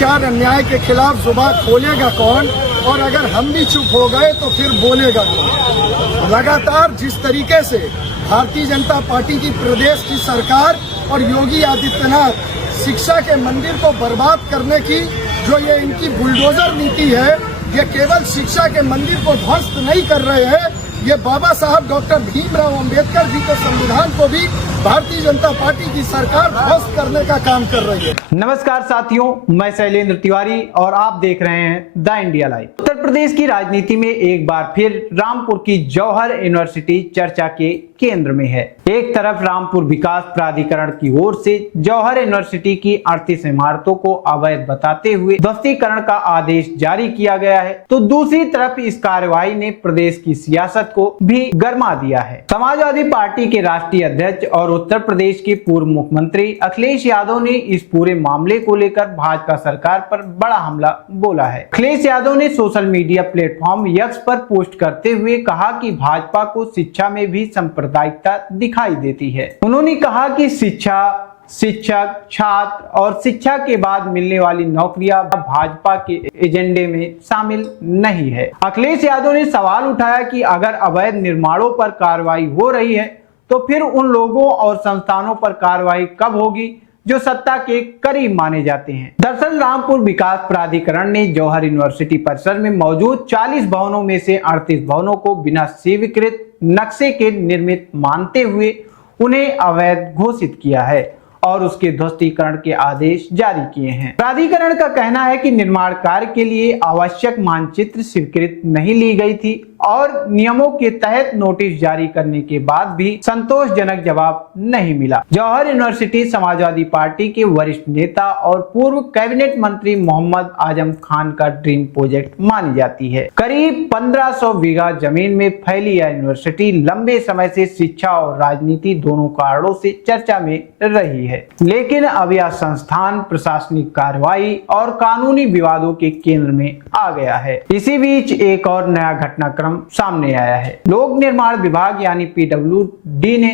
भ्रष्टाचार अन्याय के खिलाफ जुबान खोलेगा कौन, और अगर हम भी चुप हो गए तो फिर बोलेगा कौन। लगातार जिस तरीके से भारतीय जनता पार्टी की प्रदेश की सरकार और योगी आदित्यनाथ शिक्षा के मंदिर को बर्बाद करने की जो ये इनकी बुलडोजर नीति है, ये केवल शिक्षा के मंदिर को ध्वस्त नहीं कर रहे हैं, ये बाबा साहब डॉक्टर भीमराव अंबेडकर जी के संविधान को भी भारतीय जनता पार्टी की सरकार ध्वस्त करने का काम कर रही है। नमस्कार साथियों, मैं शैलेंद्र तिवारी और आप देख रहे हैं the India live. Uttar Pradesh की राजनीति में एक बार फिर रामपुर की जौहर यूनिवर्सिटी चर्चा के केंद्र में है। एक तरफ रामपुर विकास प्राधिकरण की ओर से जौहर यूनिवर्सिटी की 38 इमारतों को अवैध बताते हुए ध्वस्तीकरण का आदेश जारी किया गया है, तो दूसरी तरफ इस कार्रवाई ने प्रदेश की सियासत को भी गरमा दिया है। समाजवादी पार्टी के राष्ट्रीय अध्यक्ष और उत्तर प्रदेश के पूर्व मुख्यमंत्री अखिलेश यादव ने इस पूरे मामले को लेकर भाजपा सरकार पर बड़ा हमला बोला है। अखिलेश यादव ने सोशल मीडिया प्लेटफॉर्म एक्स पर पोस्ट करते हुए कहा कि भाजपा को शिक्षा में भी सांप्रदायिकता दिखाई देती है। उन्होंने कहा कि शिक्षक, छात्र और शिक्षा के बाद मिलने वाली नौकरियां भाजपा के एजेंडे में शामिल नहीं है। अखिलेश यादव ने सवाल उठाया कि अगर अवैध निर्माणों पर कार्रवाई हो रही है तो फिर उन लोगों और संस्थानों पर कार्रवाई कब होगी जो सत्ता के करीब माने जाते हैं। दरअसल रामपुर विकास प्राधिकरण ने जौहर यूनिवर्सिटी परिसर में मौजूद 40 भवनों में से 38 भवनों को बिना स्वीकृत नक्शे के निर्मित मानते हुए उन्हें अवैध घोषित किया है और उसके ध्वस्तीकरण के आदेश जारी किए हैं। प्राधिकरण का कहना है कि निर्माण कार्य के लिए आवश्यक मानचित्र स्वीकृत नहीं ली गई थी और नियमों के तहत नोटिस जारी करने के बाद भी संतोषजनक जवाब नहीं मिला। जौहर यूनिवर्सिटी समाजवादी पार्टी के वरिष्ठ नेता और पूर्व कैबिनेट मंत्री मोहम्मद आजम खान का ड्रीम प्रोजेक्ट मानी जाती है। करीब 1500 बीघा जमीन में फैली यह यूनिवर्सिटी लंबे समय से शिक्षा और राजनीति दोनों कारणों से चर्चा में रही है, लेकिन अब यह संस्थान प्रशासनिक कार्रवाई और कानूनी विवादों के केंद्र में आ गया है। इसी बीच एक और नया घटनाक्रम सामने आया है। लोक निर्माण विभाग यानी पीडब्ल्यूडी ने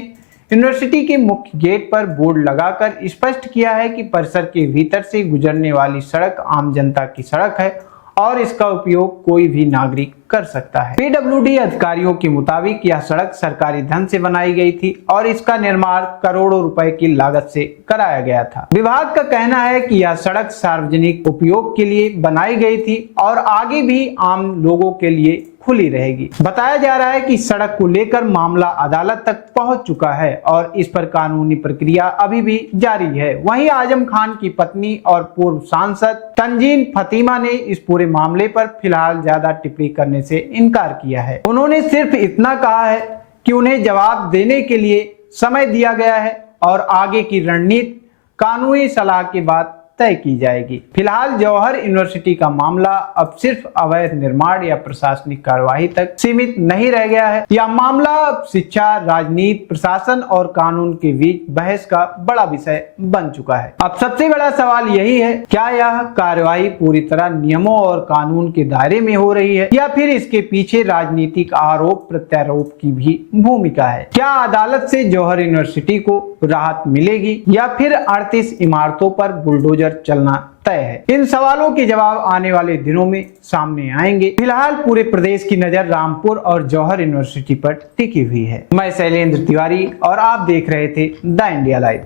यूनिवर्सिटी के मुख्य गेट पर बोर्ड लगाकर स्पष्ट किया है कि परिसर के भीतर से गुजरने वाली सड़क आम जनता की सड़क है और इसका उपयोग कोई भी नागरिक कर सकता है। पीडब्ल्यूडी अधिकारियों के मुताबिक यह सड़क सरकारी धन से बनाई गई थी और इसका निर्माण करोड़ों रुपए की लागत से कराया गया था। विभाग का कहना है कि यह सड़क सार्वजनिक उपयोग के लिए बनाई गई थी और आगे भी आम लोगों के लिए खुली रहेगी। बताया जा रहा है कि सड़क को लेकर मामला अदालत तक पहुंच चुका है और इस पर कानूनी प्रक्रिया अभी भी जारी है। वहीं आजम खान की पत्नी और पूर्व सांसद तंजीन फतीमा ने इस पूरे मामले पर फिलहाल ज्यादा टिप्पणी करने से इनकार किया है। उन्होंने सिर्फ इतना कहा है कि उन्हें जवाब देने के लिए समय दिया गया है और आगे की रणनीति कानूनी सलाह के बाद तय की जाएगी। फिलहाल जौहर यूनिवर्सिटी का मामला अब सिर्फ अवैध निर्माण या प्रशासनिक कार्यवाही तक सीमित नहीं रह गया है। यह मामला अब शिक्षा, राजनीति, प्रशासन और कानून के बीच बहस का बड़ा विषय बन चुका है। अब सबसे बड़ा सवाल यही है, क्या यह कार्यवाही पूरी तरह नियमों और कानून के दायरे में हो रही है या फिर इसके पीछे राजनीतिक आरोप प्रत्यारोप की भी भूमिका है? क्या अदालत से जौहर यूनिवर्सिटी को राहत मिलेगी या फिर 38 इमारतों पर बुलडोजर चलना तय है? इन सवालों के जवाब आने वाले दिनों में सामने आएंगे। फिलहाल पूरे प्रदेश की नजर रामपुर और जौहर यूनिवर्सिटी पर टिकी हुई है। मैं शैलेंद्र तिवारी और आप देख रहे थे द इंडिया लाइव।